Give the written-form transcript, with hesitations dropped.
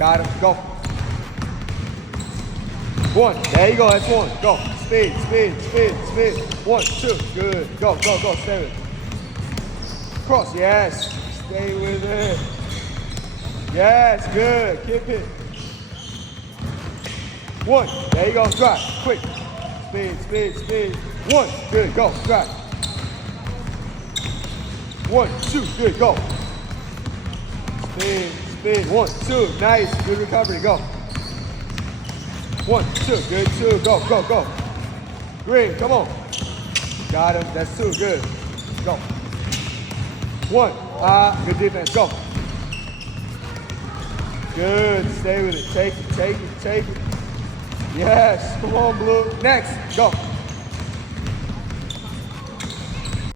Got him. Go. One. There you go. That's one. Go. Speed, speed, speed, speed. 1, 2. Good. Go, go, go. Stay with it. Cross. Yes. Stay with it. Yes. Good. Keep it. 1. There you go. Drive. Quick. Speed, speed, speed. 1. Good. Go. Drive. 1, 2. Good. Go. Speed, speed. 1, 2. Nice. Good recovery. Go. 1, 2. Good. 2. Go, go, go. Green. Come on. Got him. That's 2. Good. Go. 1. Good defense. Go. Good. Stay with it. Take it. Take it. Take it. Yes. Come on, Blue. Next. Go.